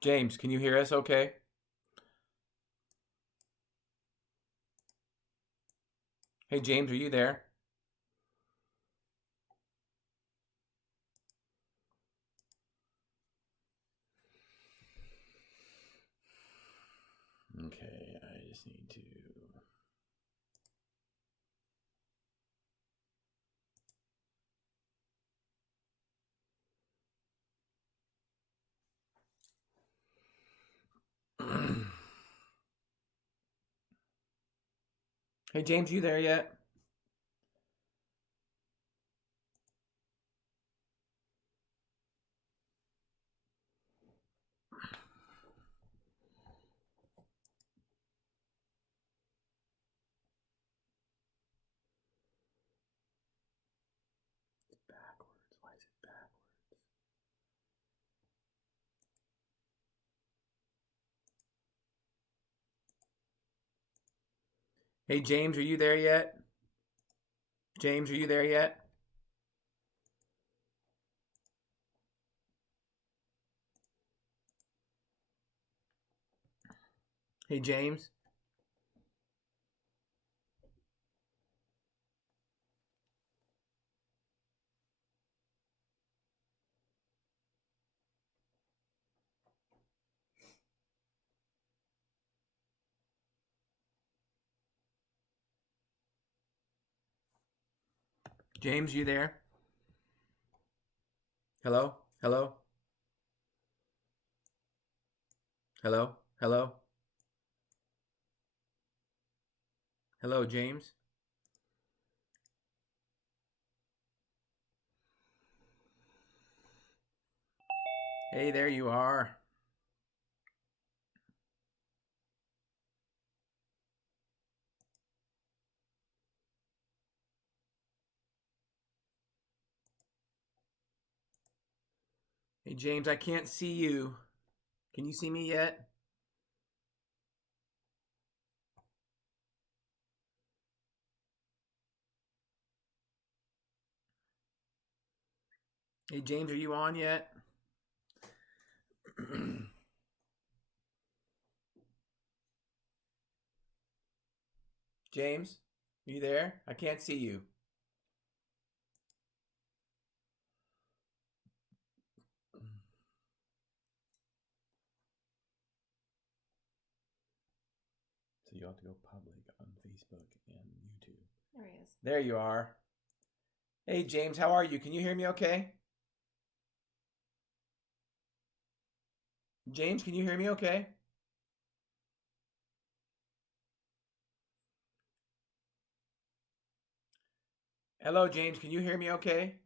James, can you hear us okay? Hey, James, are you there? Okay, I just need to. Hey, James, you there yet? It's backwards. Why is it backwards? Hey, James, are you there yet? James, are you there yet? Hey, James. James, you there? Hello? Hello? Hello? Hello? Hello, James? Hey, there you are. Hey, James, I can't see you. Can you see me yet? Hey, James, are you on yet? James, are you there? I can't see you. So you have to go public on Facebook and YouTube. There he is. There you are. Hey, James, how are you? Can you hear me okay? James, can you hear me okay? Hello, James, can you hear me okay?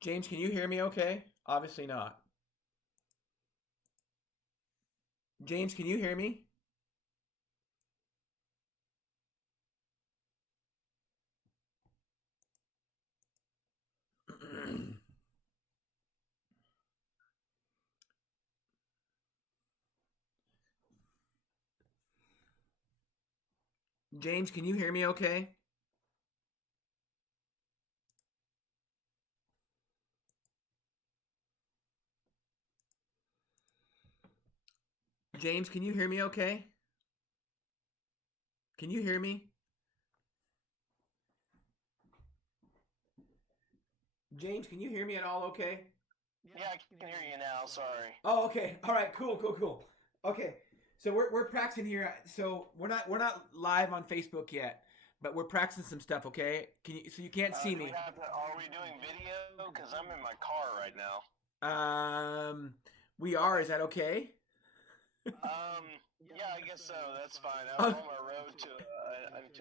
James, can you hear me okay? Obviously not. James, can you hear me? James, can you hear me okay? James, can you hear me okay? Can you hear me? James, can you hear me at all okay? Yeah, I can hear you now. Sorry. Oh, okay. All right, cool, cool, cool. Okay. So we're practicing here. So we're not live on Facebook yet, but we're practicing some stuff, okay? Can you so you can't see Do we me. have to? Are we doing video? Because I'm in my car right now. Um we are, is that okay? Um, yeah, I guess so. That's fine. I'm Oh, on my road to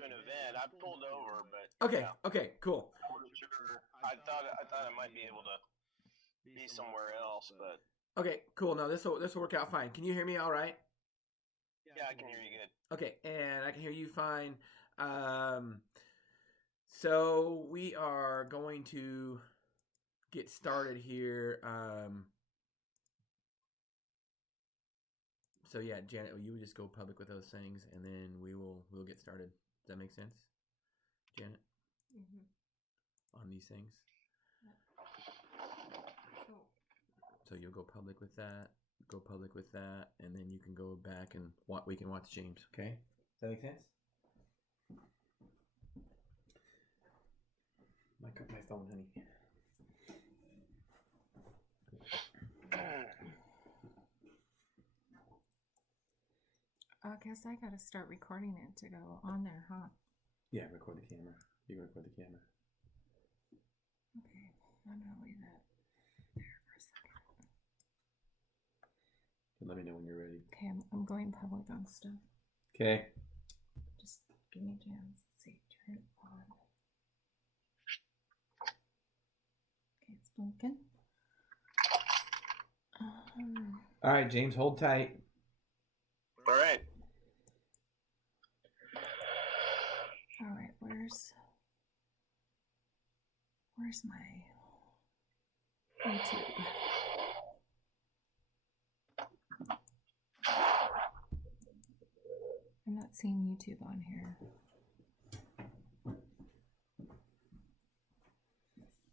an event. I pulled over, but okay, yeah, okay, cool. I wasn't sure. I thought I might be able to be somewhere else, but Okay, cool. No, this will work out fine. Can you hear me all right? yeah, I can hear you good. Okay, and I can hear you fine. Um, so we are going to get started here. So yeah, Janet, you would just go public with those things, and then we'll get started. Does that make sense, Janet? Mm-hmm. On these things. Yep. So you'll go public with that, and then you can go back and we can watch James. Okay, does that make sense? My phone, honey. I guess I gotta start recording it to go on there, huh? Yeah, record the camera. You can record the camera. Okay, I'm gonna leave that there for a second. Let me know when you're ready. Okay, I'm going public on stuff. Okay. Just give me a chance. Let's see, turn it on. Okay, it's blinking. All right, James, hold tight. All right. All right, where's my YouTube? I'm not seeing YouTube on here.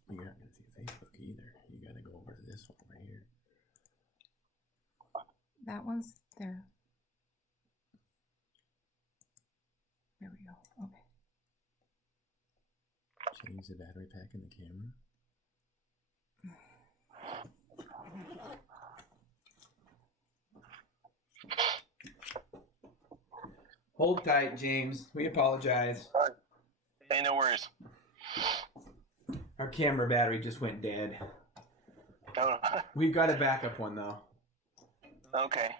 You're not going to see Facebook either. You got to go over to this one right here. That one's there. There we go. Okay. Change the battery pack in the camera. Hold tight, James. We apologize. Hey, no worries. Our camera battery just went dead. Oh, We've got a backup one, though. okay.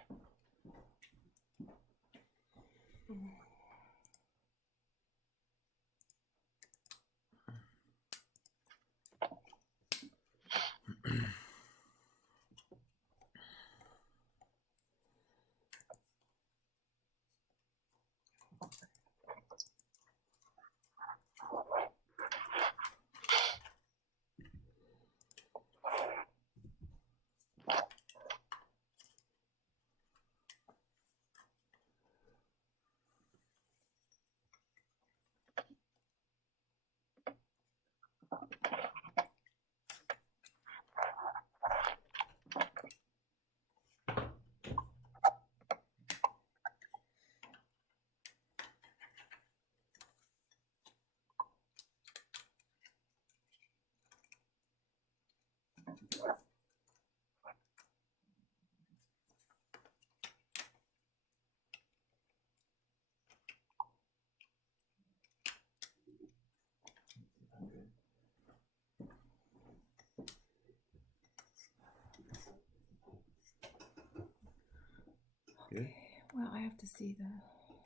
Good. Well, I have to see the.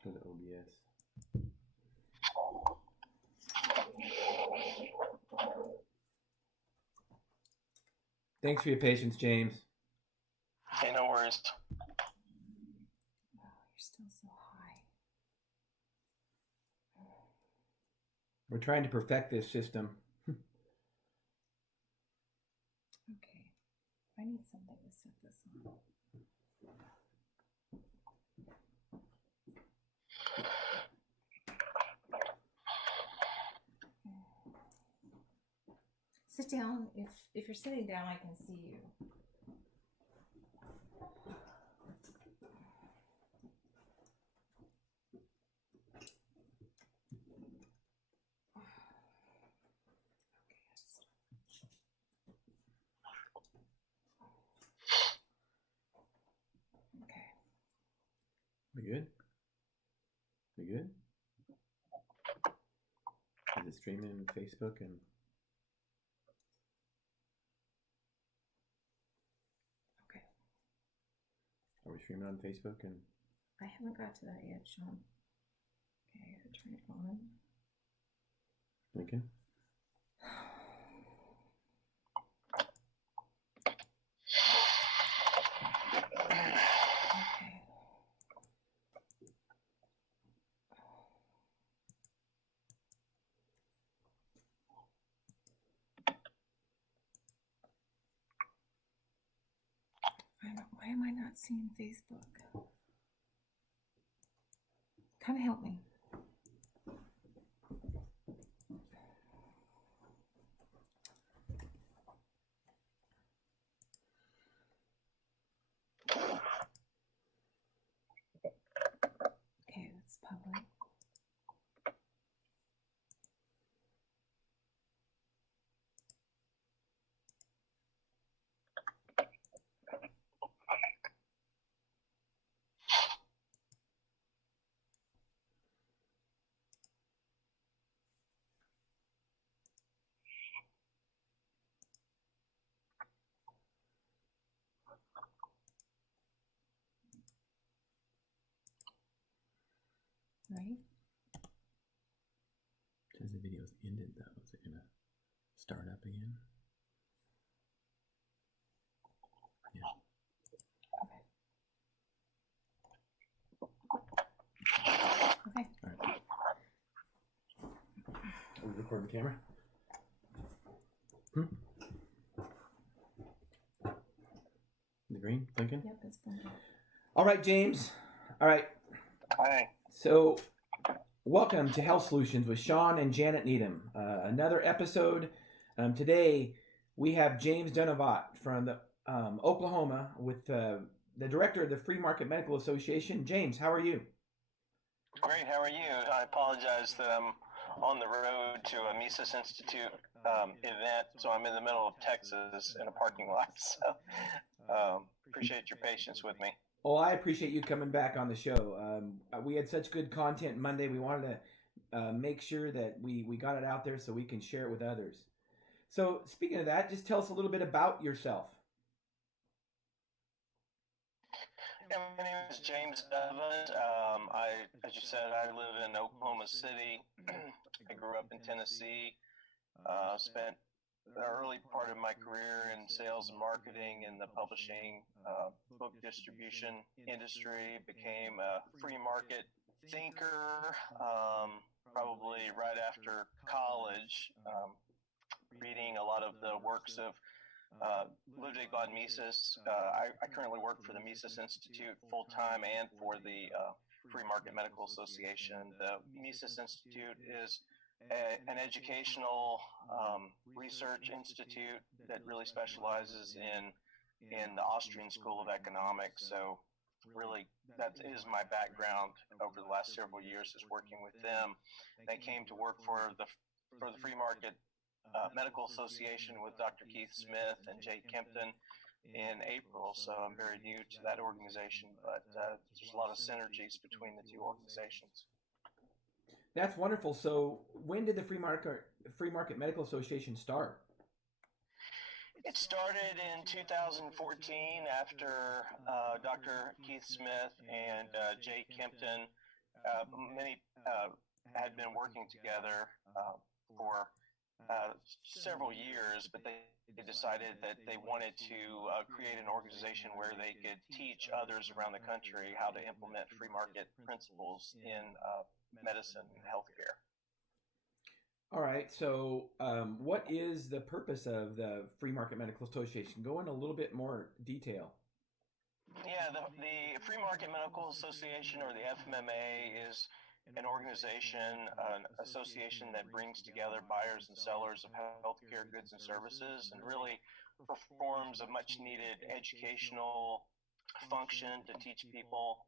Go to OBS. Thanks for your patience, James. Hey, no worries. Oh, you're still so high. We're trying to perfect this system. Okay. I need something to set this on. Sit down. If you're sitting down, I can see you. Okay. We good? We good? Is it streaming Facebook and... Okay. Are we streaming on Facebook and... I haven't got to that yet, Sean. Okay, I gotta turn it on. Lincoln? Okay. Why am I not seeing Facebook? Come help me. Right? Says the video's ended though. Is it gonna start up again? Yeah. Okay. All right. Are we recording the camera? The green blinking? Yep, it's blinking. All right, James. All right. Hi. So, welcome to Health Solutions with Sean and Janet Needham. Another episode. Today, we have James Dunovat from Oklahoma with the director of the Free Market Medical Association. James, how are you? Great. How are you? I apologize that I'm on the road to a Mises Institute event, so I'm in the middle of Texas in a parking lot. So appreciate your patience with me. Oh, I appreciate you coming back on the show. We had such good content Monday. We wanted to make sure that we got it out there so we can share it with others. So, speaking of that, just tell us a little bit about yourself. Yeah, my name is James Dunovat. As you said, I live in Oklahoma City. I grew up in Tennessee. Spent the early part of my career in sales and marketing in the publishing, book distribution industry. Became a free market thinker probably right after college, reading a lot of the works of Ludwig von Mises. I currently work for the Mises Institute full-time and for the Free Market Medical Association. The Mises Institute is an educational research institute that really specializes in the Austrian School of Economics. So really that is my background over the last several years, is working with them. They came to work for the Free Market Medical Association with Dr. Keith Smith and Jay Kempton in April, so I'm very new to that organization, but there's a lot of synergies between the two organizations. That's wonderful. So, when did the Free Market Medical Association start? It started in 2014 after Dr. Keith Smith and Jay Kempton, many had been working together for several years, but they decided that they wanted to create an organization where they could teach others around the country how to implement free market principles in medicine and healthcare. All right. So, what is the purpose of the Free Market Medical Association? Go into a little bit more detail. Yeah, the Free Market Medical Association, or the FMMA, is an organization, an association that brings together buyers and sellers of healthcare goods and services, and really performs a much needed educational function to teach people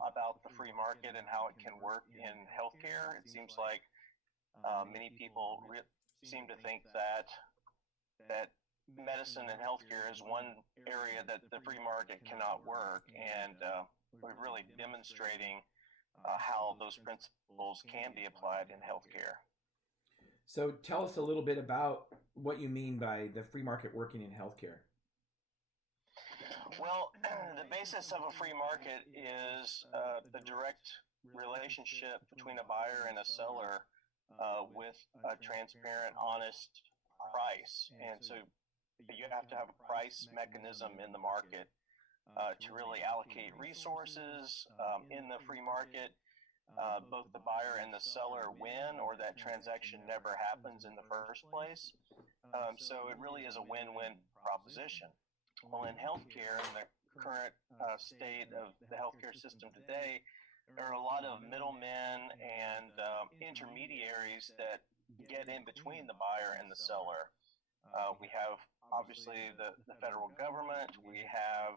about the free market and how it can work in healthcare. It seems like many people seem to think that medicine and healthcare is one area that the free market cannot work, and we're really demonstrating how those principles can be applied in healthcare. So, tell us a little bit about what you mean by the free market working in healthcare. Well, the basis of a free market is the direct relationship between a buyer and a seller with a transparent, honest price. And so you have to have a price mechanism in the market to really allocate resources in the free market. Both the buyer and the seller win, or that transaction never happens in the first place. So it really is a win-win proposition. Well, in healthcare, in the current state of the healthcare system today, there are a lot of middlemen and intermediaries that get in between the buyer and the seller. We have obviously the federal government. We have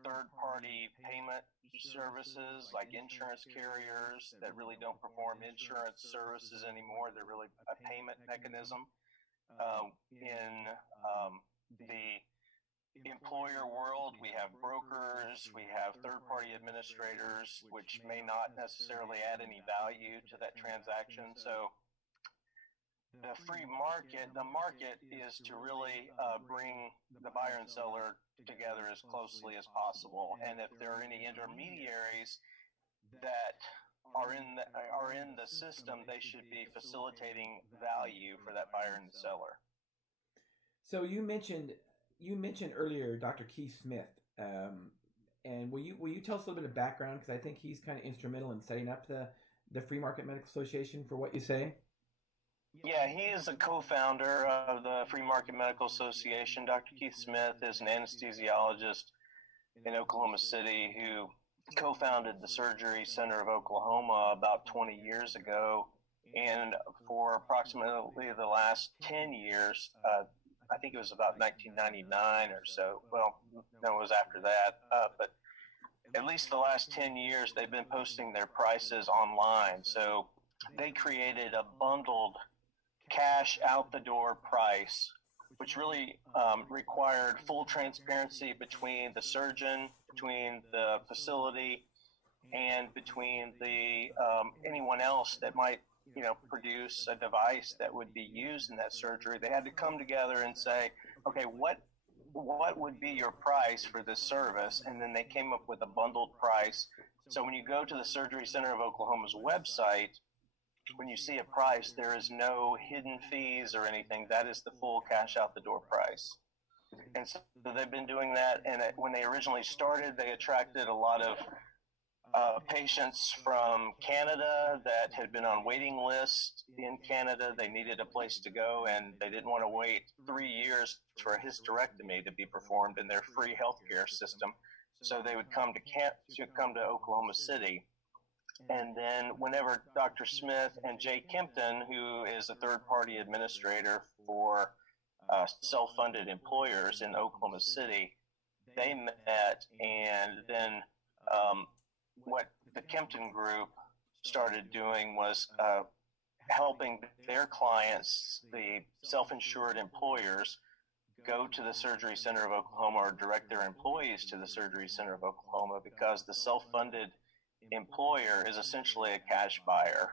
third-party payment services like insurance carriers that really don't perform insurance services anymore. They're really a payment mechanism. In the employer world, we have brokers, we have third-party administrators, which may not necessarily add any value to that transaction. So the free market, the market is to really bring the buyer and seller together as closely as possible. And if there are any intermediaries that are in the system, they should be facilitating value for that buyer and the seller. So you mentioned earlier Dr. Keith Smith, and will you tell us a little bit of background, because I think he's kind of instrumental in setting up the Free Market Medical Association for what you say. Yeah, he is a co-founder of the Free Market Medical Association. Dr. Keith Smith is an anesthesiologist in Oklahoma City who co-founded the Surgery Center of Oklahoma about 20 years ago. And for approximately the last 10 years, I think it was about 1999 or so. Well, no, it was after that. But at least the last 10 years, they've been posting their prices online. So they created a bundled cash out the door price, which really required full transparency between the surgeon, between the facility, and between the anyone else that might produce a device that would be used in that surgery. They had to come together and say, okay, what would be your price for this service? And then they came up with a bundled price. So when you go to the Surgery Center of Oklahoma's website, when you see a price, there is no hidden fees or anything. That is the full cash out the door price. And so they've been doing that. And when they originally started, they attracted a lot of patients from Canada that had been on waiting lists in Canada. They needed a place to go, and they didn't want to wait 3 years for a hysterectomy to be performed in their free healthcare system. So they would come to Oklahoma City. And then whenever Dr. Smith and Jay Kempton, who is a third-party administrator for self-funded employers in Oklahoma City, they met, and then what the Kempton group started doing was helping their clients, the self-insured employers, go to the Surgery Center of Oklahoma or direct their employees to the Surgery Center of Oklahoma, because the self-funded employer is essentially a cash buyer.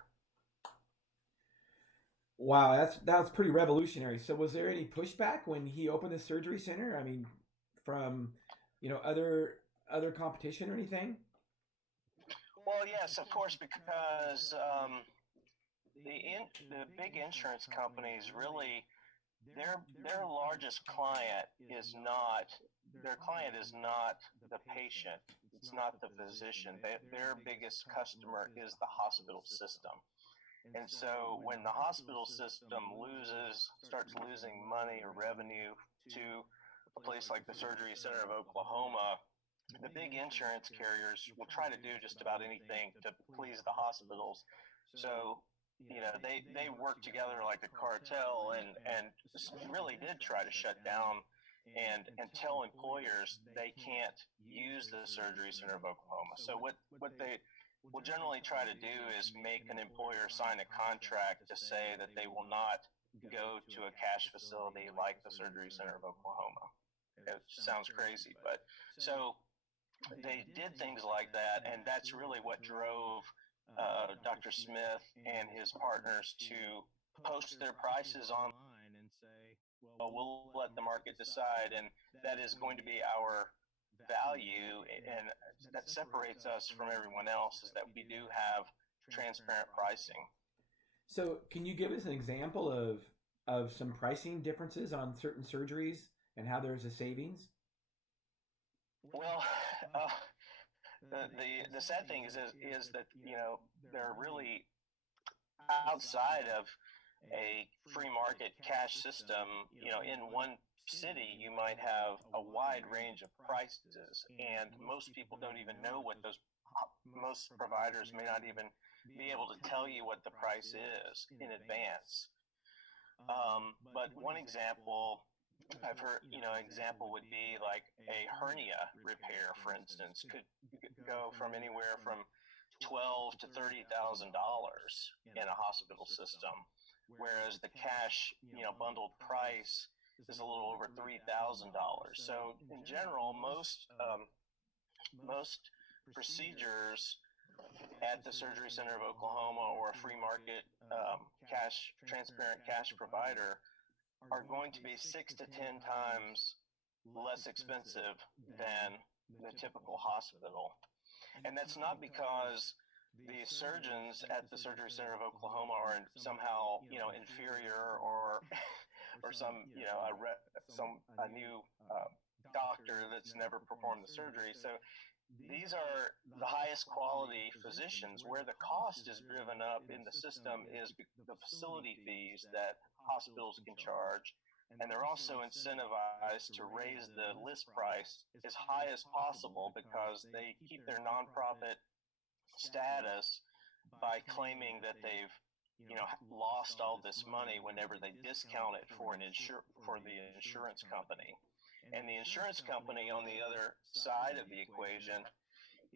Wow, that's pretty revolutionary. So was there any pushback when he opened the surgery center? I mean, from other competition or anything? Well, yes, of course, because the big insurance companies really, their largest client is not the patient. It's not the physician. Their biggest customer is the hospital system. And so when the hospital system starts losing money or revenue to a place like the Surgery Center of Oklahoma, the big insurance carriers will try to do just about anything to please the hospitals. So, they work together like a cartel and really did try to shut down and tell employers they can't use the Surgery Center of Oklahoma. So what they will generally try to do is make an employer sign a contract to say that they will not go to a cash facility like the Surgery Center of Oklahoma. It sounds crazy, but so they did things like that, and that's really what drove Dr. Smith and his partners to post their prices online and say, well, we'll let the market decide, and that is going to be our value, and that separates us from everyone else, is that we do have transparent pricing. So can you give us an example of some pricing differences on certain surgeries and how there's a savings? Well, the sad thing is that they're really outside of a free market cash system. In one city you might have a wide range of prices, and most people don't even know what most providers may not even be able to tell you what the price is in advance. But one example I've heard, example would be like a hernia repair, for instance, could go from anywhere from $12,000 to $30,000 in a hospital system, whereas the cash, bundled price is a little over $3,000. So in general, most procedures at the Surgery Center of Oklahoma or a free market transparent cash provider are going to be 6 to 10 times less expensive than the typical hospital. And that's not because the surgeons at the Surgery Center of Oklahoma are somehow, inferior, or or some, a new doctor that's never performed the surgery. So these are the highest quality physicians. Where the cost is driven up in the system is the facility fees that hospitals can charge. And they're also incentivized to raise the list price as high as possible because they keep their nonprofit status by claiming that they've lost all this money whenever they discount it for for the insurance company. And the insurance company on the other side of the equation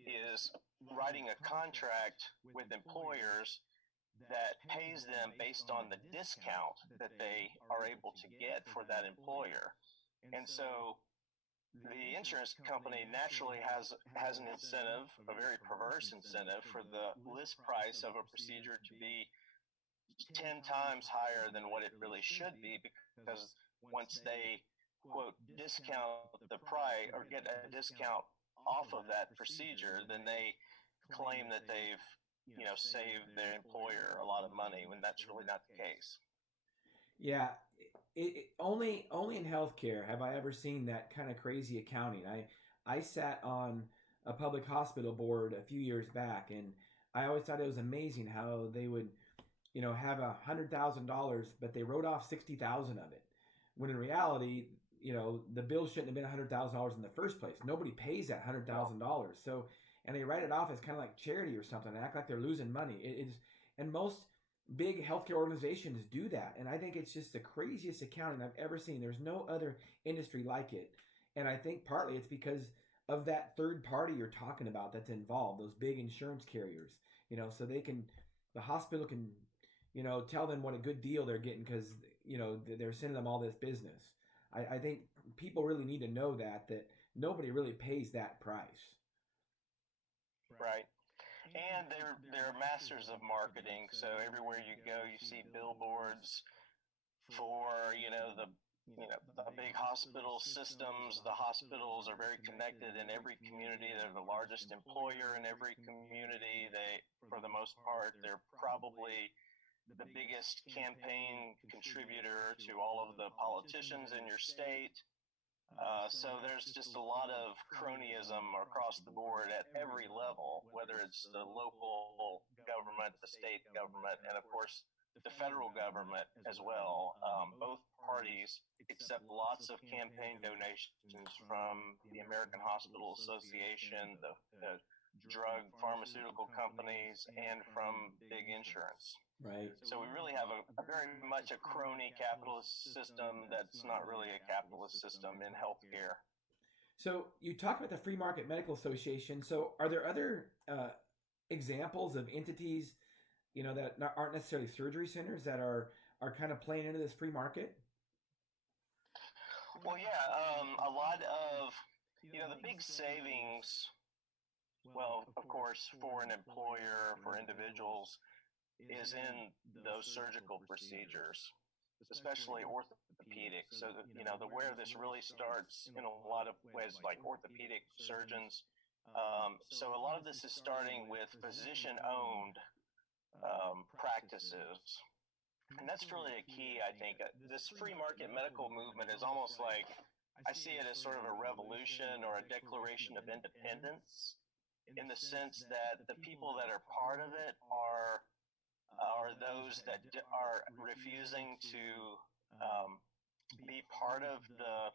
is writing a contract with employers that pays them based on the discount that they are able to get for that employer. And so the insurance company naturally has an incentive, a very perverse incentive, for the list price of a procedure to be 10 times higher than what it really should be, because once they quote discount the price or get a discount off of that procedure, then they claim that they've saved their employer a lot of money, when that's really not the case. Yeah, only in healthcare have I ever seen that kind of crazy accounting. I sat on a public hospital board a few years back, and I always thought it was amazing how they would, have $100,000, but they wrote off 60,000 of it, when in reality, the bill shouldn't have been $100,000 in the first place. Nobody pays that $100,000. So, and they write it off as kind of like charity or something, and act like they're losing money. It is, and most big healthcare organizations do that, and I think it's just the craziest accounting I've ever seen. There's no other industry like it, and I think partly it's because of that third party you're talking about that's involved, those big insurance carriers. So the hospital can, tell them what a good deal they're getting because they're sending them all this business. I think people really need to know that nobody really pays that price. Right. And they're masters of marketing. So everywhere you go, you see billboards for the big hospital systems. The hospitals are very connected in every community. They're the largest employer in every community. For the most part, they're probably the biggest campaign contributor to all of the politicians in your state. So there's just a lot of cronyism across the board at every level, whether it's the local government, the state government, and of course the federal government as well. Both parties accept lots of campaign donations from the American Hospital Association, the drug pharmaceutical companies, and from big insurance. Right. So we really have a very much a crony capitalist system that's not really a capitalist system in healthcare. So you talked about the Free Market Medical Association. So are there other examples of entities, that aren't necessarily surgery centers that are kind of playing into this free market? Well, yeah, a lot of the big savings. Well, of course, for an employer, for individuals, is in those surgical procedures, especially orthopedics. So, where this really starts in a lot of ways, like orthopedic surgeons. So a lot of this is starting with physician-owned practices. And that's really a key, I think. This free market medical movement is almost like, I see it as sort of a revolution or a declaration of independence, in the sense that the people that are part of it are those that are refusing to be part of the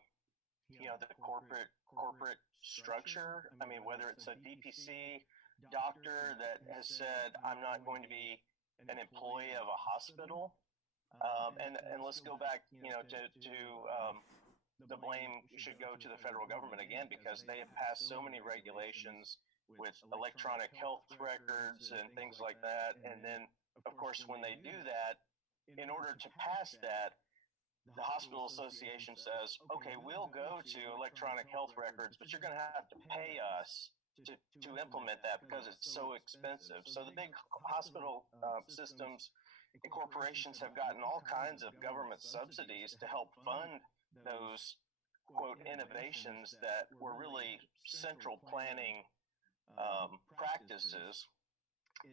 corporate structure. I mean, whether it's a DPC doctor that has said, I'm not going to be an employee of a hospital. And let's go back, to the blame should go to the federal government again, because they have passed so many regulations with electronic health records and things like that. And then, of course, when they do that, in order to pass that, the hospital association says, okay, we'll go to electronic health records, but you're going to have to pay us to implement that because it's so expensive. So the big hospital systems and corporations have gotten all kinds of government subsidies to help fund those, quote, innovations that were really central planning practices.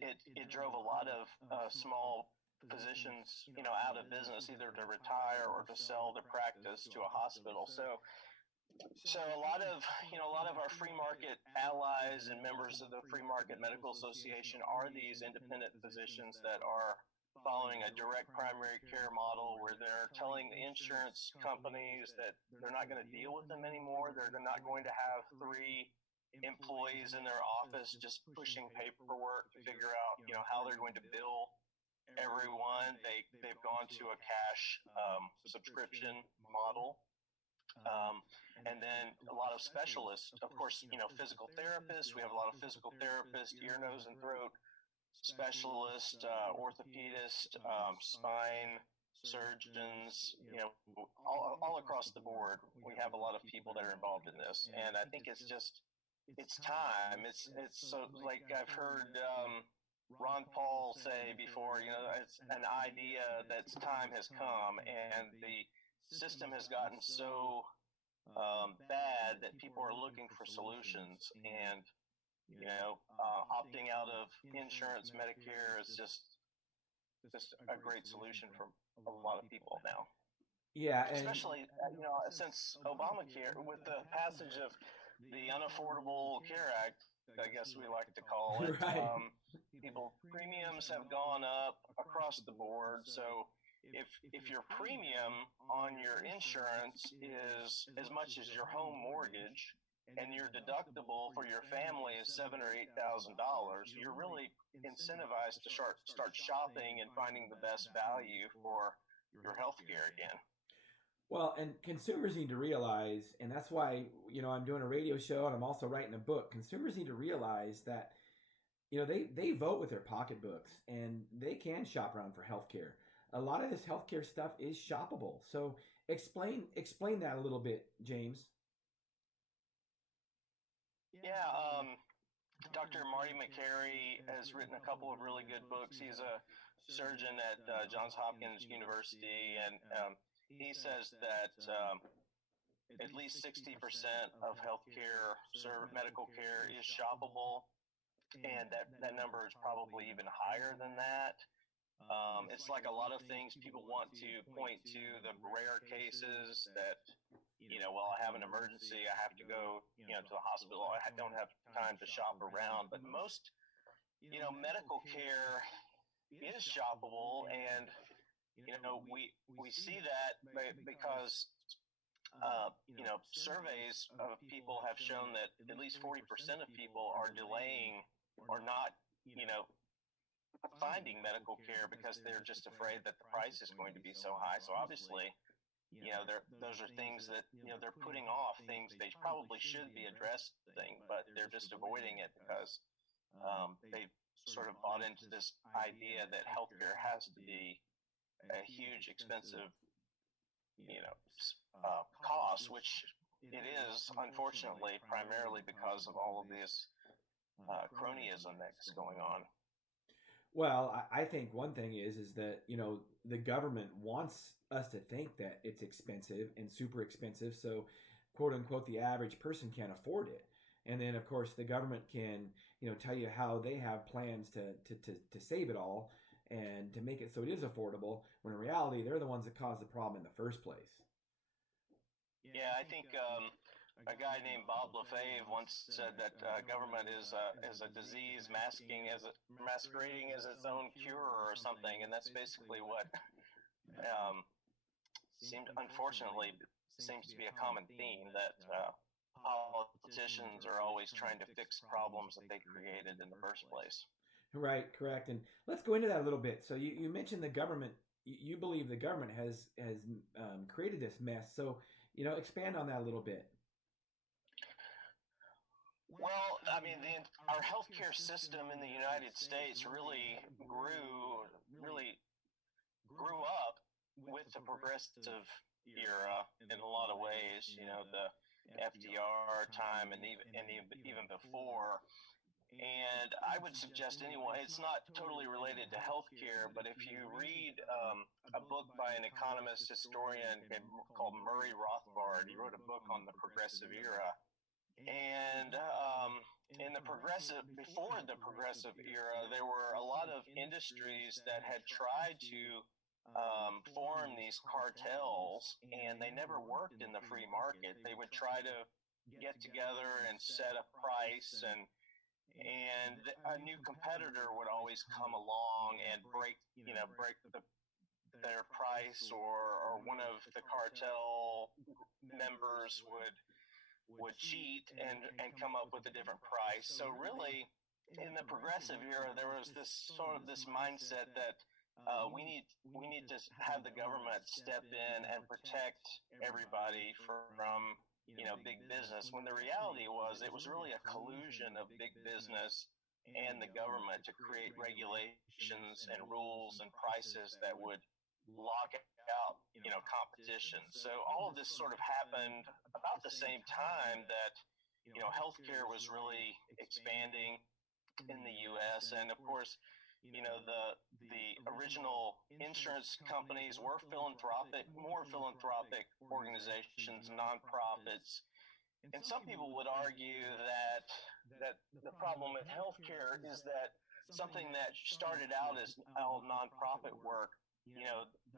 it drove a lot of small physicians, out of business, either to retire or to sell their practice to a hospital. So a lot of our free market allies and members of the Free Market Medical Association are these independent physicians that are following a direct primary care model where they're telling the insurance companies that they're not going to deal with them anymore. They're not going to have 3 employees in their office just pushing paperwork to figure out, how they're going to bill everyone. They've gone to a cash subscription model. And then a lot of specialists, of course, physical therapists. We have a lot of physical therapists, ear, nose, and throat specialists, orthopedists, spine surgeons, all across the board. We have a lot of people that are involved in this, and I think it's time. It's so, like I've heard Ron Paul say before, it's an idea that time has come, and the system has gotten so bad that people are looking for solutions, and opting out of insurance, Medicare is just a great solution for a lot of people now. Yeah, and Especially since Obamacare, with the passage of the Unaffordable Care Act, I guess we like to call it. Right. People premiums have gone up across the board. So if your premium on your insurance is as much as your home mortgage, and your deductible for your family is $7,000 or $8,000, you're really incentivized to start shopping and finding the best value for your health care again. well, and consumers need to realize, and that's why I'm doing a radio show and I'm also writing a book. Consumers need to realize that they vote with their pocketbooks and they can shop around for healthcare. A lot of this healthcare stuff is shoppable. So explain that a little bit, James. Yeah, Dr. Marty Makary has written a couple of really good books. He's a surgeon at Johns Hopkins University, and he says that at least 60% of healthcare, medical care is shoppable, and that number is probably even higher than that. It's like a lot of things people want to point to the rare cases that, well, I have an emergency, I have to go, to the hospital, I don't have time to shop around. But most, medical care is shoppable, and, we see that because, surveys of people have shown that at least 40% of people are delaying or not, finding medical care because they're just afraid that the price is going to be so high. So obviously, those are things that, they're putting off, things they probably should be addressing, but they're just avoiding it because they sort of bought into this idea that healthcare has to be a huge, expensive, cost, which it is, unfortunately, primarily because of all of this cronyism that's going on. Well, I think one thing is that, the government wants us to think that it's expensive and super expensive. So, quote unquote, the average person can't afford it. And then, of course, the government can, tell you how they have plans to save it all and to make it so it is affordable, when in reality, they're the ones that caused the problem in the first place. Yeah, I think a guy named Bob Lefebvre once said that government is a disease masquerading as its own cure or something, and that's basically what unfortunately seems to be a common theme, that politicians are always trying to fix problems that they created in the first place. Right, correct. And let's go into that a little bit. So you mentioned the government. You believe the government has created this mess. So expand on that a little bit. Well, I mean, our healthcare system in the United States really grew up with the progressive era in a lot of ways. The FDR time and even before. And I would suggest anyone, it's not totally related to healthcare, but if you read a book by an economist historian called Murray Rothbard, he wrote a book on the progressive era. And in the before the progressive era, there were a lot of industries that had tried to form these cartels, and they never worked in the free market. They would try to get together and set a price, and a new competitor would always come along and break their price, or one of the cartel members would cheat and come up with a different price. So really, in the progressive era, there was this mindset that we need to have the government step in and protect everybody from big business. When the reality was, it was really a collusion of big business and the government to create regulations and rules and prices that would lock out competition. So all of this sort of happened about the same time that healthcare was really expanding in the U.S. And of course, the original insurance companies were more philanthropic organizations, nonprofits. And some people would argue that the problem with healthcare is that something that started out as all nonprofit work,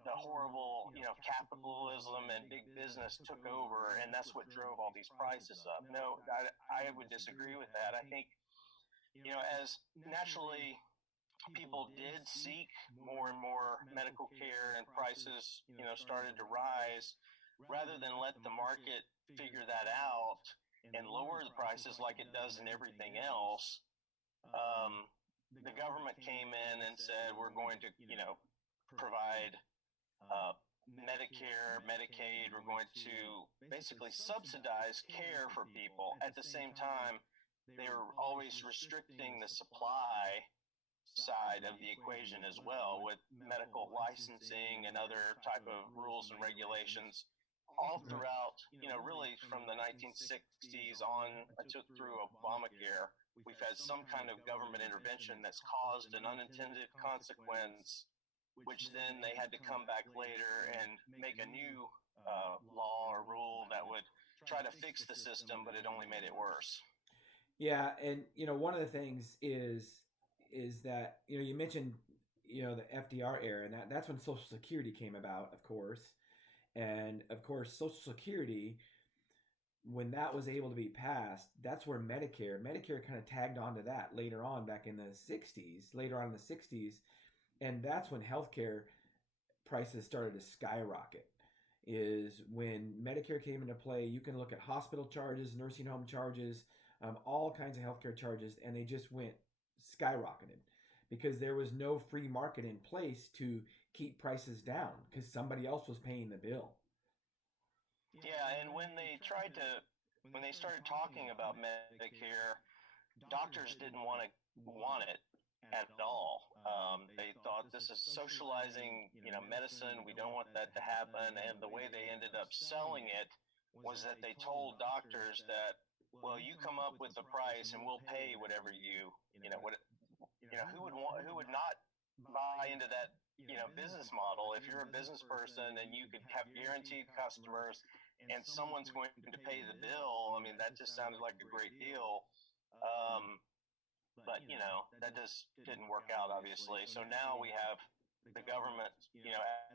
the horrible, capitalism and big business took over, and that's what drove all these prices up. No, I would disagree with that. I think, as naturally people did seek more and more medical care and prices, started to rise, rather than let the market figure that out and lower the prices like it does in everything else, the government came in and said, we're going to, provide Medicare, Medicaid. We're going to basically subsidize care for people. At the same time, they were always restricting the supply side of the equation as well, with medical licensing and other type of rules and regulations all throughout, really from the 1960s on through Obamacare. We've had some kind of government intervention that's caused an unintended consequence, which then they had to come back later and make a new law or rule that would try to fix the system, but it only made it worse. Yeah, and one of the things is that you mentioned the FDR era, and that's when Social Security came about, of course. And of course, Social Security, when that was able to be passed, that's where Medicare kind of tagged onto that later on, back in the 60s. And that's when healthcare prices started to skyrocket, is when Medicare came into play. You can look at hospital charges, nursing home charges, all kinds of healthcare charges, and they just went skyrocketed because there was no free market in place to keep prices down because somebody else was paying the bill. Yeah, and when they started talking about Medicare, doctors didn't want it at all. They thought, this is socializing, medicine. We don't want that to happen. And the way they ended up selling it was that they told doctors that, well, you come up with the price and we'll pay whatever who would not buy into that, business model? If you're a business person and you could have guaranteed customers and someone's going to pay the bill, I mean, that just sounded like a great deal. But that just didn't work out, obviously. So now we have the government,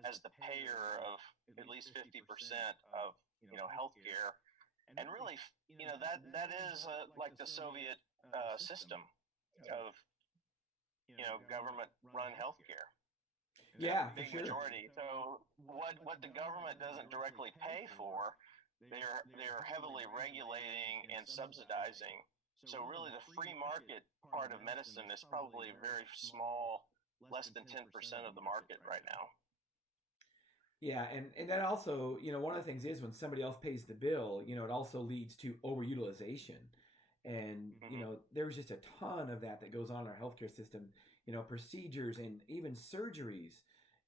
as the payer of at least 50% of, healthcare. And really, that is like the Soviet system of, government-run healthcare. Yeah, big for sure. majority. So what the government doesn't directly pay for, they're heavily regulating and subsidizing. So really, the free market part of medicine is probably very small, less than 10% of the market right now. Yeah, and that also, one of the things is when somebody else pays the bill, it also leads to overutilization. And, there's just a ton of that goes on in our healthcare system, procedures and even surgeries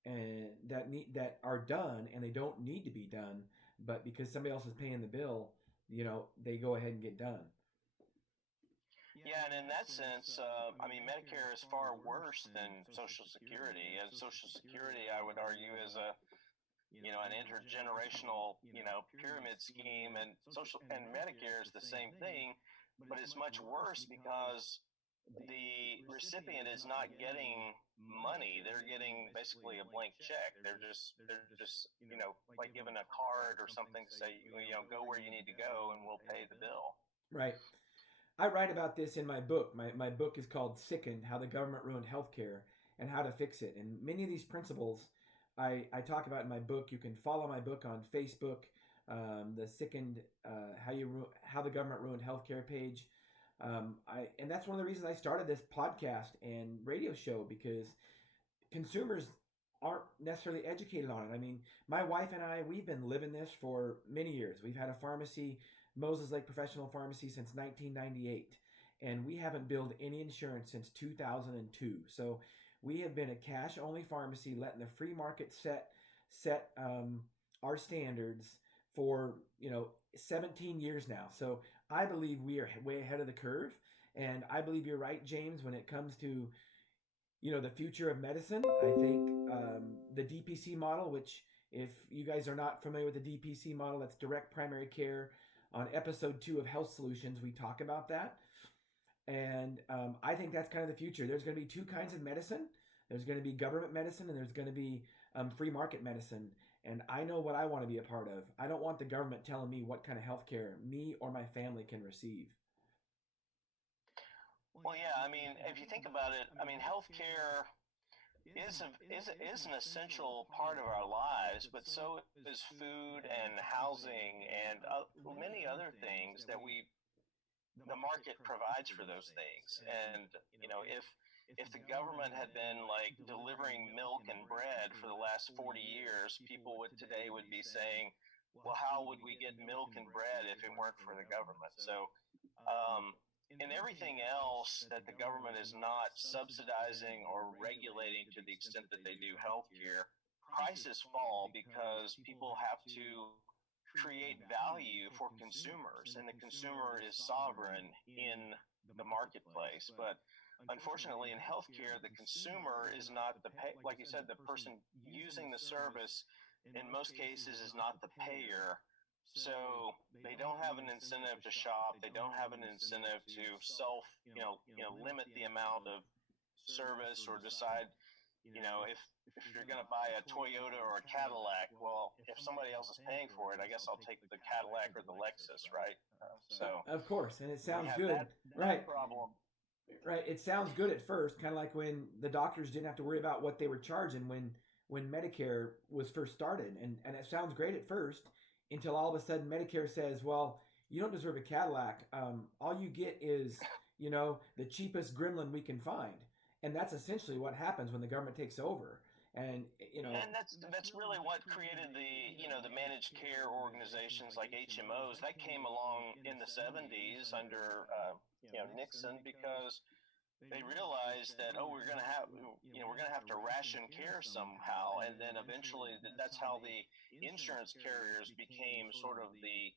and that are done and they don't need to be done, but because somebody else is paying the bill, they go ahead and get done. Yeah, and in that sense, Medicare is far worse than Social Security. And Social Security, I would argue, is an intergenerational, pyramid scheme, and Medicare is the same thing. but it's much worse because the recipient is not getting money. They're getting basically a blank check. They're just like given a card or something to say, go where you need to go and we'll pay the bill. Right. I write about this in my book. My book is called Sickened: How the Government Ruined Healthcare and How to Fix It. And many of these principles I talk about in my book. You can follow my book on Facebook, the Sickened How the Government Ruined Healthcare page. And that's one of the reasons I started this podcast and radio show, because consumers aren't necessarily educated on it. I mean, my wife and I, we've been living this for many years. We've had a pharmacy, Moses Lake Professional Pharmacy, since 1998, and we haven't billed any insurance since 2002. So we have been a cash only pharmacy, letting the free market set our standards for 17 years now. So I believe we are way ahead of the curve, and I believe you're right, James, when it comes to the future of medicine. I think the DPC model, which, if you guys are not familiar with the DPC model, that's direct primary care. On episode 2 of Health Solutions, we talk about that. And I think that's kind of the future. There's going to be 2 kinds of medicine. There's going to be government medicine, and there's going to be free market medicine. And I know what I want to be a part of. I don't want the government telling me what kind of health care me or my family can receive. Well, yeah, I mean, if you think about it, I mean, healthcare is an essential part of our lives, but so is food and housing and many other things that the market provides for those things. And if the government had been like delivering milk and bread for the last 40 years, people today would be saying, well, how would we get milk and bread if it weren't for the government? So in everything else that the government is not subsidizing or regulating to the extent that they do healthcare, prices fall because people have to create value for consumers, and the consumer is sovereign in the marketplace. But unfortunately, in healthcare, the consumer is not like you said, the person using the service in most cases is not the payer. So they don't have an incentive to shop. They don't have an incentive to limit the amount of service or decide, if you're going to buy a Toyota or a Cadillac, well, if somebody else is paying for it, I guess I'll take the Cadillac or the Lexus, right? So of course, and it sounds good, that right? Problem. Right. It sounds good at first, kind of like when the doctors didn't have to worry about what they were charging when Medicare was first started, and it sounds great at first, until all of a sudden Medicare says, well, you don't deserve a Cadillac. All you get is, the cheapest Gremlin we can find. And that's essentially what happens when the government takes over. And, And that's really what created the managed care organizations like HMOs. That came along in the 70s under, Nixon, because they realized that, we're going to have to ration care somehow. And then eventually that's how the insurance carriers became sort of the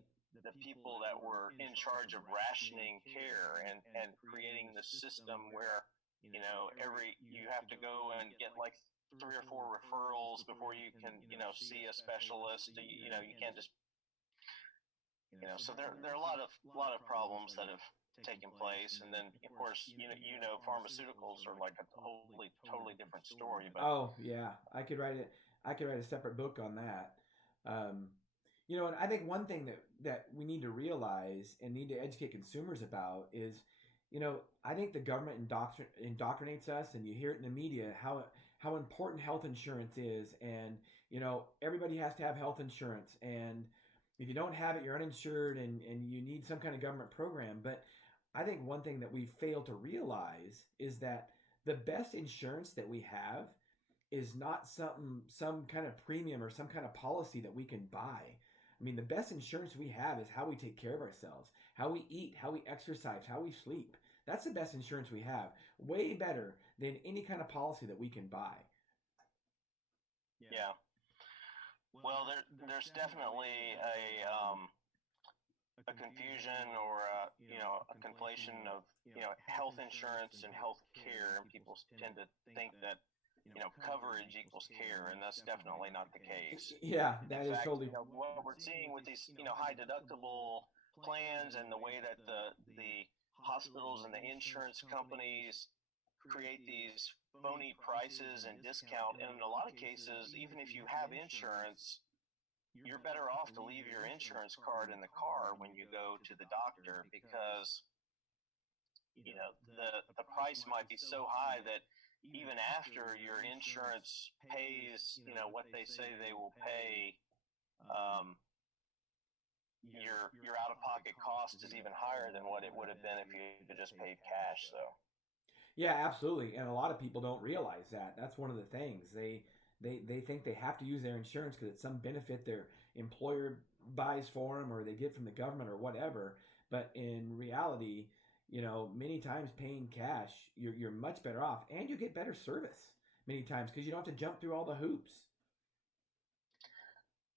people that were in charge of rationing care and creating the system where, you have to go and get like 3 or 4 referrals before you can, see a specialist. You can't just, so there are a lot of problems that have taken place. And then of course, pharmaceuticals are like a totally different story. But oh yeah, I could write a separate book on that. And I think one thing that we need to realize and need to educate consumers about is, I think the government indoctrinates us, and you hear it in the media how important health insurance is, and everybody has to have health insurance, and if you don't have it, you're uninsured, and you need some kind of government program. But I think one thing that we fail to realize is that the best insurance that we have is not some kind of premium or some kind of policy that we can buy. I mean, the best insurance we have is how we take care of ourselves, how we eat, how we exercise, how we sleep. That's the best insurance we have. Way better than any kind of policy that we can buy. Yeah. Well, there's definitely a confusion or a conflation of health insurance and health care, and people tend to think that coverage equals care, and that's definitely not the case. Yeah, that In is fact, totally. what we're seeing with these high deductible plans and the way that the hospitals and the insurance companies create these phony prices and discount. And in a lot of cases, even if you have insurance, you're better off to leave your insurance card in the car when you go to the doctor, because the price might be so high that even after your insurance pays what they say they will pay, um, your out of pocket cost is even higher than what it would have been if you had just paid cash. So Yeah, absolutely. And a lot of people don't realize that. That's one of the things. They think they have to use their insurance because it's some benefit their employer buys for them or they get from the government or whatever. But in reality, many times paying cash, you're much better off, and you get better service many times because you don't have to jump through all the hoops.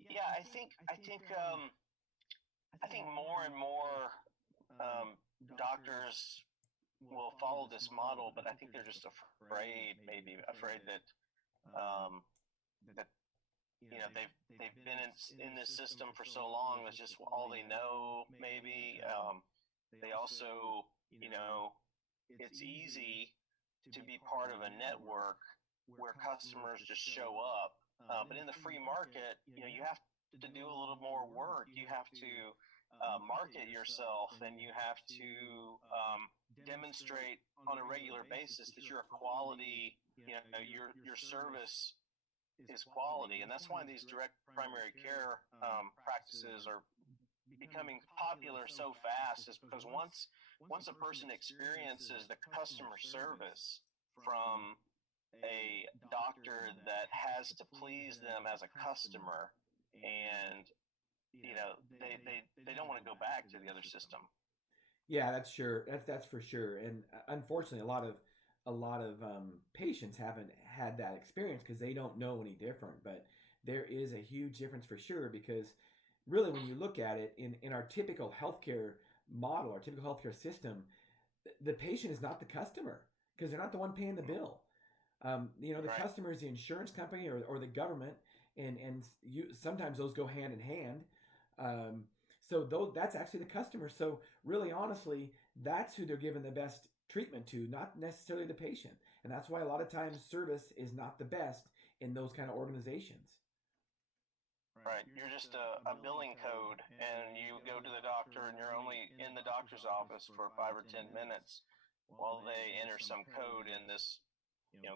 yeah, I think more and more doctors will follow this model, but I think they're just maybe afraid that that they've been in this system for so long. That's just all they know. Maybe they also, it's easy to be part of a network where customers just show up. But in the free market, you have to do a little more work. You have to market yourself, and you have to demonstrate on a regular basis that you're a quality, your service is quality. And that's why these direct primary care practices are becoming popular so fast, is because once a person experiences the customer service from a doctor that has to please them as a customer, and they don't want to go back to the other system. Yeah, that's sure. That's for sure. And unfortunately, a lot of patients haven't had that experience because they don't know any different. But there is a huge difference for sure, because really, when you look at it in our typical healthcare model, our typical healthcare system, the patient is not the customer because they're not the one paying the bill. The Right. customer is the insurance company or the government, and sometimes those go hand in hand. So that's actually the customer. So really, honestly, that's who they're giving the best treatment to, not necessarily the patient. And that's why a lot of times service is not the best in those kind of organizations. Right. You're just a billing code, and you go to the doctor, and you're only in the doctor's office for 5 or 10 minutes while they enter some code in this,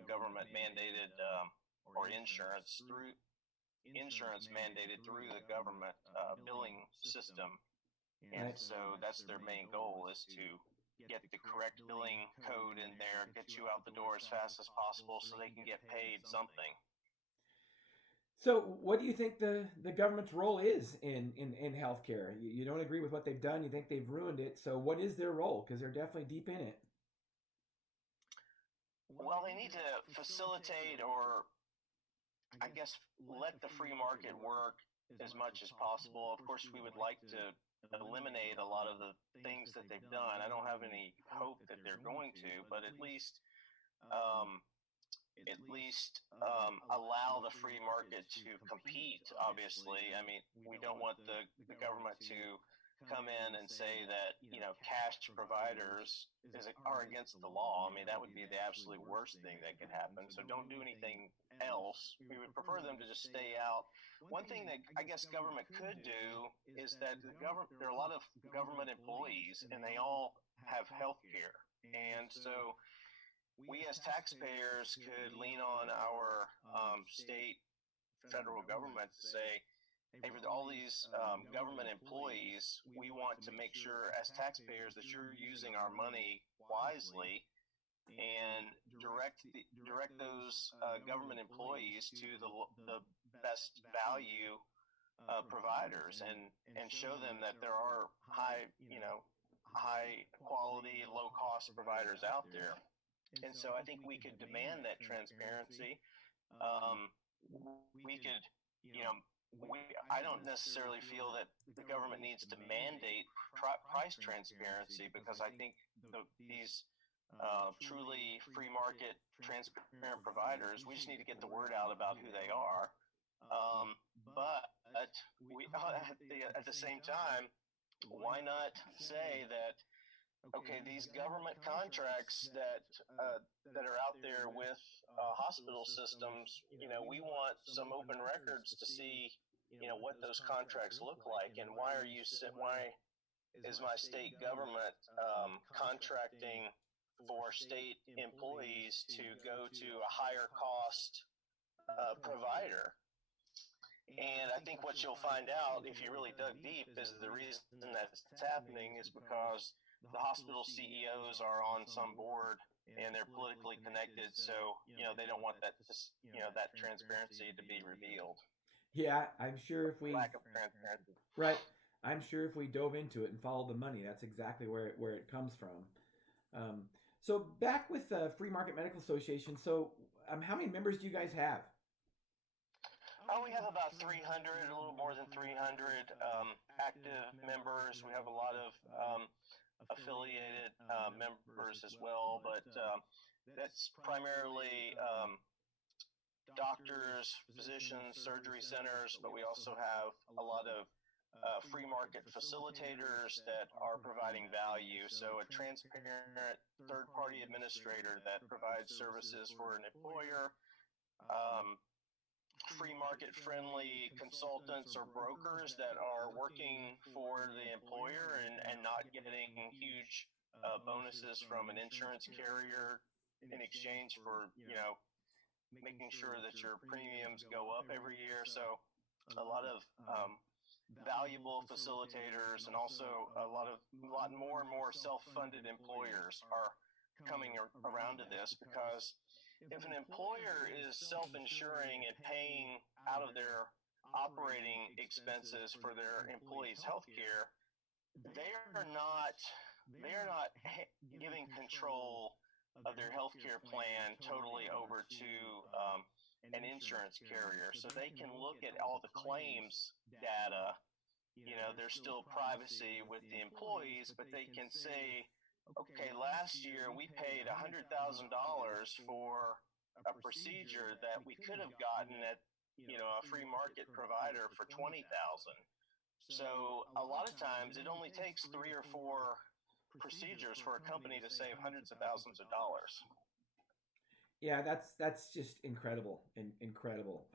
government mandated or insurance mandated through the government billing system. And so that's their main goal, is to get the correct billing code in there, get you out the door as fast as possible so they can get paid something. So, what do you think the government's role is in healthcare? You don't agree with what they've done. You think they've ruined it. So, what is their role? Because they're definitely deep in it. Well, they need to facilitate, or I guess let the free market work as much as possible. Of course, we would like to eliminate a lot of the things that they've done. I don't have any hope that they're going to, but at least allow the free market to compete. Obviously, I mean, we don't want the government to come in and say that cash providers are against the law. I mean, that would be the absolute worst thing that could happen. So don't do anything else. We would prefer them to just stay out. One thing that I guess government could do is that there are a lot of government employees, and they all have health care. And so we as taxpayers could lean on our state, federal government to say, hey, for all these government employees, we want to make sure as taxpayers that you're using our money wisely, and direct those government employees to the best value providers, and show them that there are high quality, low cost providers out there. And so I think we could demand that transparency. We could, I don't necessarily feel that the government needs to mandate price transparency, because I think these truly free market transparent providers, we just need to get the word out about who they are. But we, at the same time, why not say that, okay, these government contracts that are out there with hospital systems, we want some open records to see, what those contracts look like, and why is my state government contracting for state employees to go to a higher cost provider? And I think what you'll find out if you really dug deep is the reason that's happening is because the hospital CEOs are on some board and they're politically connected. So, they don't want that transparency to be revealed. Yeah, I'm sure if we Lack of transparency. right, I'm sure if we dove into it and followed the money, that's exactly where it comes from. So back with the Free Market Medical Association. So how many members do you guys have? Oh, we have about 300, a little more than 300 active members. We have a lot of affiliated members as well, but that's primarily doctors, physicians, surgery centers, but we also have a lot of free market facilitators that are providing value. So a transparent third-party administrator that provides services for an employer, free market friendly consultants or brokers that are working for the employer and not getting huge bonuses from an insurance carrier in exchange for, making sure that your premiums go up every year. So a lot of valuable facilitators, and also a lot more and more self-funded employers are coming around to this, because if an employer is self-insuring and paying out of their operating expenses for their employees' health care, they are not giving control of their health care plan totally over to an insurance carrier. So they can look at all the claims data. There's still privacy with the employees, but they can say, okay, last year we paid $100,000 for a procedure that we could have gotten at, a free market provider for $20,000. So a lot of times it only takes 3 or 4 procedures for a company to save hundreds of thousands of dollars. Yeah, that's just incredible, incredible.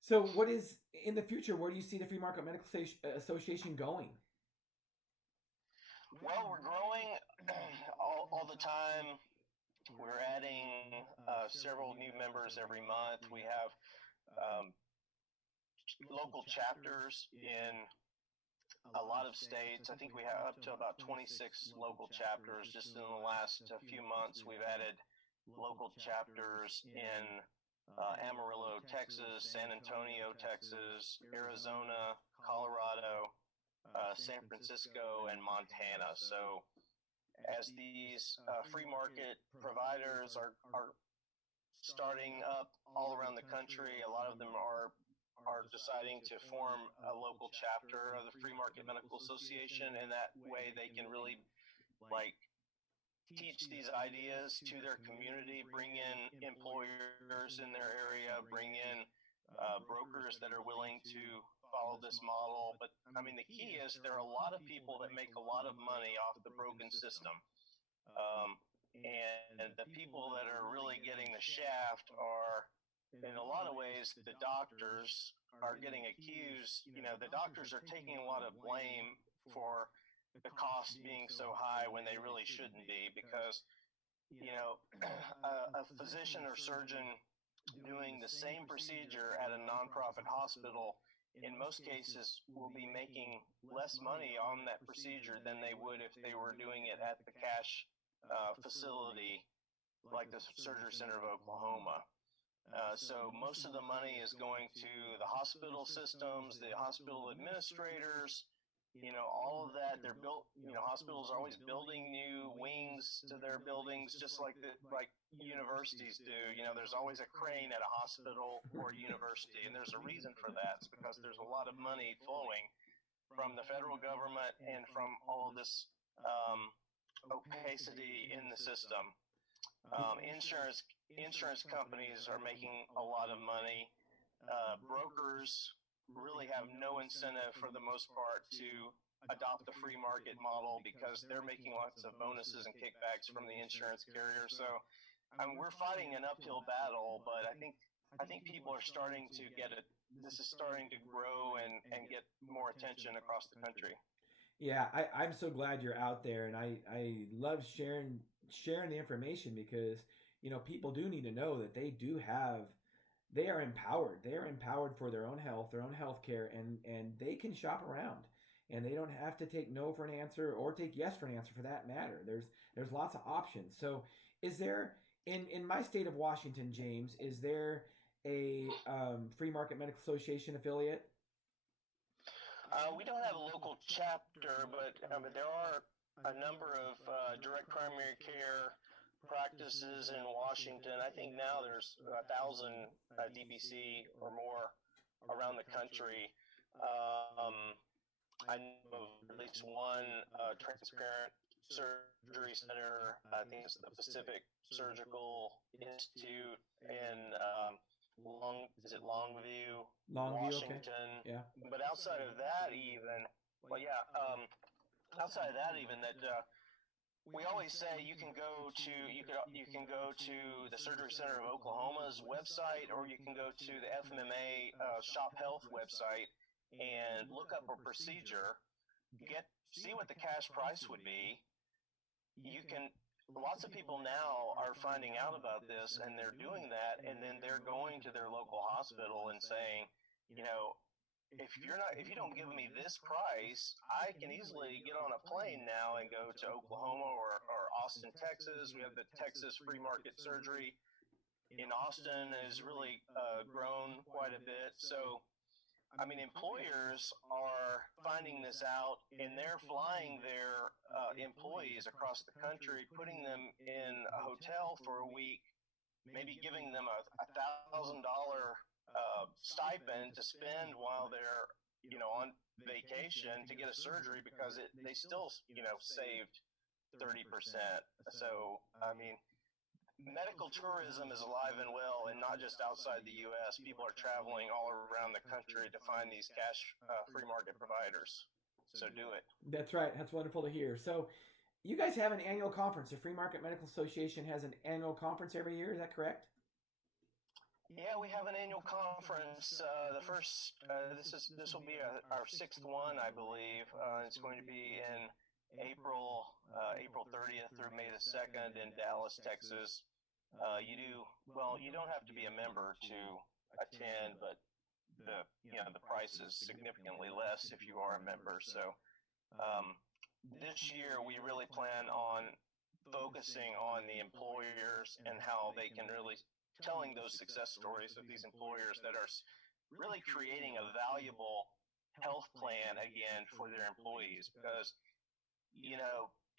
So what is in the future? Where do you see the Free Market Medical Association going? Well, we're growing all the time. We're adding several new members every month. We have local chapters in a lot of states. I think we have up to about 26 local chapters. Just in the last few months, we've added local chapters in Amarillo, Texas, San Antonio, Texas, Arizona, Colorado, San Francisco, and Montana. So as these free market providers are starting up all around the country, a lot of them are deciding to form a local chapter of the Free Market Medical Association, and that way they can really teach these ideas to their community, bring in employers in their area, bring in brokers that are willing to follow this model. But I mean, the key is there are a lot of people that make a lot of money off the broken system. And the people that are really getting the shaft are, in a lot of ways, the doctors are getting accused. The doctors are taking a lot of blame for the cost being so high when they really shouldn't be, because a physician or surgeon doing the same procedure at a nonprofit hospital in most cases will be making less money on that procedure than they would if they were doing it at the cash facility like the Surgery Center of Oklahoma. So most of the money is going to the hospital systems, the hospital administrators, all of that. They're built, hospitals are always building new wings to their buildings, just like universities do. There's always a crane at a hospital or a university, and there's a reason for that. It's because there's a lot of money flowing from the federal government and from all of this opacity in the system. Insurance companies are making a lot of money. Brokers really have no incentive for the most part to adopt the free market model because they're making lots of bonuses and kickbacks from the insurance carrier. So we're fighting an uphill battle, but I think people are starting to get it. This is starting to grow and get more attention across the country. Yeah, I'm so glad you're out there, and I love sharing the information because people do need to know that they are empowered. They are empowered for their own health, their own health care, and they can shop around, and they don't have to take no for an answer or take yes for an answer for that matter. There's lots of options. So, is there in my state of Washington, James? Is there a free market medical association affiliate? We don't have a local chapter, but there are a number of direct primary care practices in Washington. I think now there's 1,000 DPC or more around the country. I know of at least one transparent surgery center. I think it's the Pacific Surgical Institute in Longview, Washington. Okay. Yeah. But outside of that, outside of that, we always say you can go to the Surgery Center of Oklahoma's website, or you can go to the FMMA Shop Health website and look up a procedure, see what the cash price would be. Lots of people now are finding out about this, and they're doing that, and then they're going to their local hospital and saying, if you don't give me this price, I can easily get on a plane now and go to Oklahoma or Austin, Texas. We have the Texas Free Market Surgery in Austin has really grown quite a bit. So, employers are finding this out, and they're flying their employees across the country, putting them in a hotel for a week, maybe giving them a $1,000 stipend to spend while they're on vacation to get a surgery because they still saved 30%. So medical tourism is alive and well, and not just outside the U.S. People are traveling all around the country to find these cash free market providers. So do it. That's right. That's wonderful to hear. So you guys have an annual conference. The Free Market Medical Association has an annual conference every year. Is that correct? Yeah, we have an annual conference. The first, this will be our sixth one, I believe. It's going to be in April 30th through May the 2nd in Dallas, Texas. You don't have to be a member to attend, but the price is significantly less if you are a member. So this year we really plan on focusing on the employers and how they can really telling those success stories of these employers that are really creating a valuable health plan again for their employees, because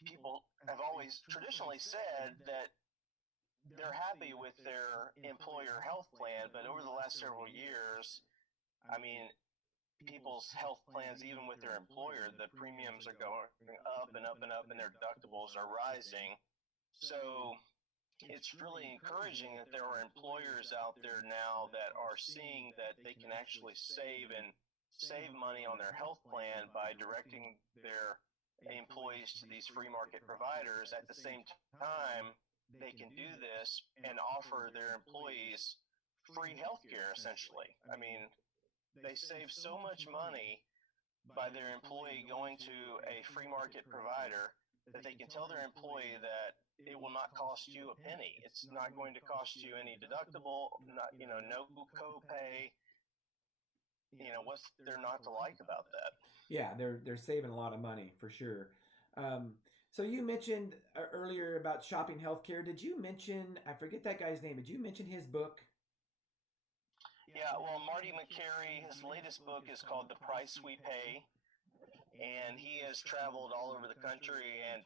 people have always traditionally said that they're happy with their employer health plan, but over the last several years, people's health plans, even with their employer, the premiums are going up and up and up, and their deductibles are rising. So it's really encouraging that there are employers out there now that are seeing that they can actually save money on their health plan by directing their employees to these free market providers. At the same time, they can do this and offer their employees free health care, essentially. They save so much money by their employee going to a free market provider that they can tell their employee that it will not cost you a penny. It's not going to cost you any deductible, no copay. What's there not to like about that? Yeah, they're saving a lot of money for sure. So you mentioned earlier about shopping healthcare. Did you mention, I forget that guy's name, did you mention his book? Yeah, well, Marty Makary, his latest book is called The Price We Pay, and he has traveled all over the country and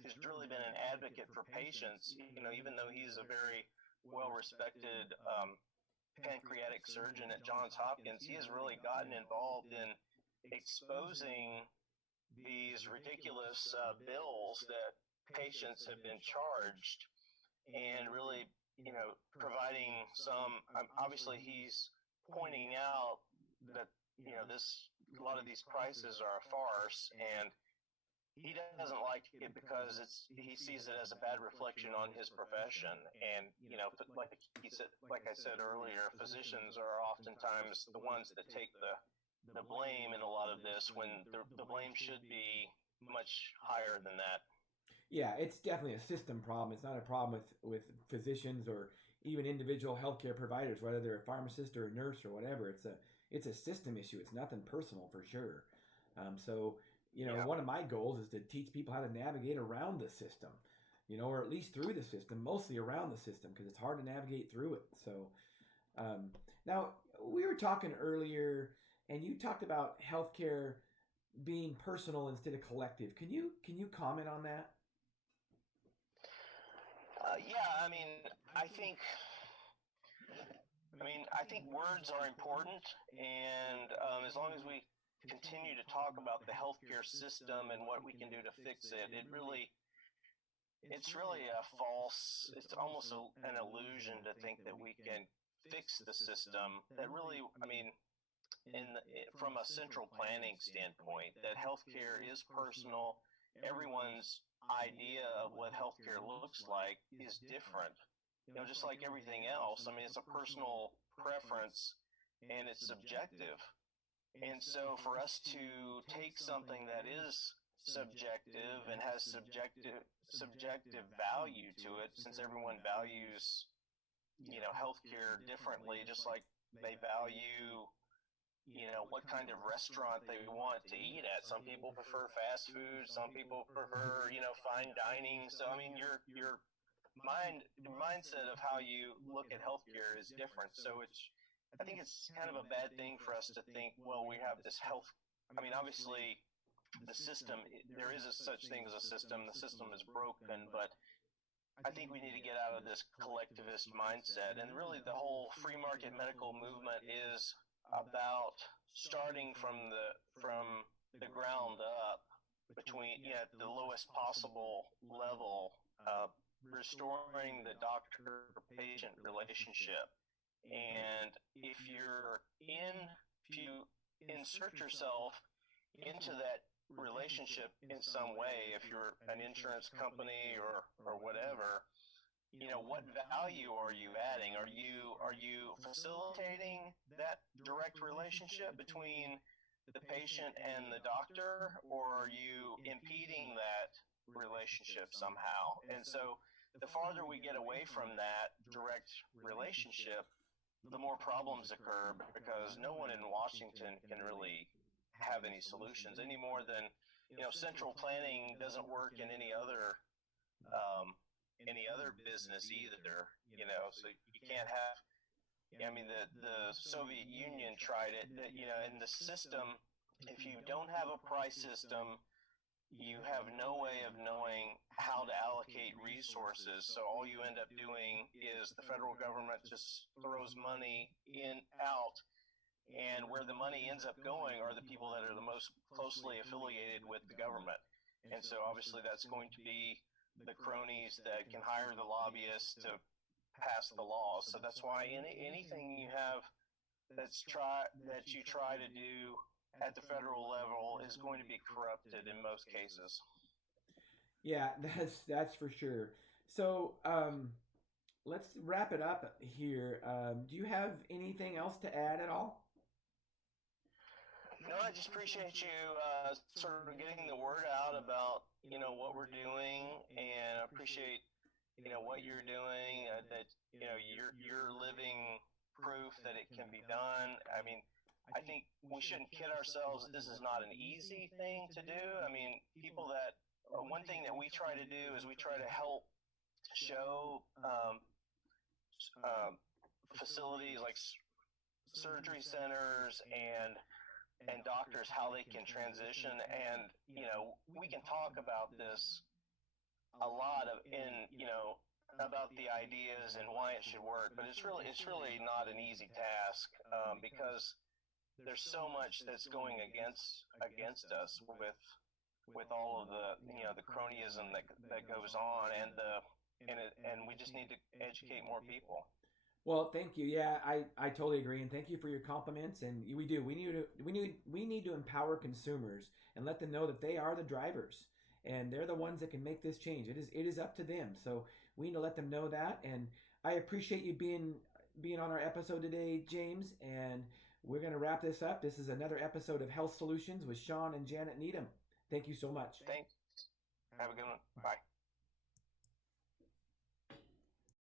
he's really been an advocate for patients, even though he's a very well-respected pancreatic surgeon at Johns Hopkins. He has really gotten involved in exposing these ridiculous bills that patients have been charged, and really, providing some, obviously he's pointing out that, a lot of these prices are a farce, and he doesn't like it because he sees it as a bad reflection on his profession. And like I said earlier, physicians are oftentimes the ones that take the blame in a lot of this, when the blame should be much higher than that. Yeah, it's definitely a system problem. It's not a problem with physicians or even individual healthcare providers, whether they're a pharmacist or a nurse or whatever. It's a system issue. It's nothing personal for sure. So one of my goals is to teach people how to navigate around the system, or at least through the system, mostly around the system, because it's hard to navigate through it. So now we were talking earlier, and you talked about healthcare being personal instead of collective. Can you comment on that? Yeah, I think words are important, and as long as we continue to talk about the healthcare system and what we can do to fix it, it's really it's almost an illusion to think that we can fix the system. That really, from a central planning standpoint, that healthcare is personal. Everyone's idea of what healthcare looks like is different. Just like everything else. It's a personal preference, and it's subjective. And so for us to take something that is subjective and has subjective value to it, since everyone values, healthcare differently, just like they value, what kind of restaurant they want to eat at. Some people prefer fast food. Some people prefer, fine dining. So, your mindset of how you look at healthcare is different. So I think it's kind of a bad thing for us to think, well, we have this health. Obviously, the system, there is such thing as a system. The system is broken, but I think we need to get out of this collectivist mindset. And really, the whole free market medical movement is about starting from the ground up, at the lowest possible level, restoring the doctor-patient relationship. And if you insert yourself into that relationship in some way, if you're an insurance company or whatever, what value are you adding? Are you facilitating that direct relationship between the patient and the doctor, or are you impeding that relationship somehow? And so the farther we get away from that direct relationship, the more problems occur, because no one in Washington can really have any solutions any more than, central planning doesn't work in any other business either, so you can't have, the Soviet Union tried it, in the system, if you don't have a price system, you have no way of knowing how to allocate resources. So all you end up doing is the federal government just throws money out, and where the money ends up going are the people that are the most closely affiliated with the government. And so obviously that's going to be the cronies that can hire the lobbyists to pass the laws. So that's why anything you have that you try to do at the federal level is going to be corrupted in most cases. Yeah, that's for sure. So let's wrap it up here. Do you have anything else to add at all? No, I just appreciate you sort of getting the word out about what we're doing, and I appreciate what you're doing. That you're living proof that it can be done. I think we shouldn't kid ourselves. This is not an easy thing to do. People that one thing that we try to do is we try to help show facilities like surgery centers and doctors how they can transition, and we can talk about this a lot about the ideas and why it should work, but it's really not an easy task, because there's so much that's going against us with all of the cronyism that goes on, and we just need to educate more people. Well, thank you. Yeah, I totally agree, and thank you for your compliments. And we do. We need to empower consumers and let them know that they are the drivers and they're the ones that can make this change. It is up to them. So we need to let them know that. And I appreciate you being on our episode today, James. And we're gonna wrap this up. This is another episode of Health Solutions with Sean and Janet Needham. Thank you so much. Thanks. Have a good one. Bye.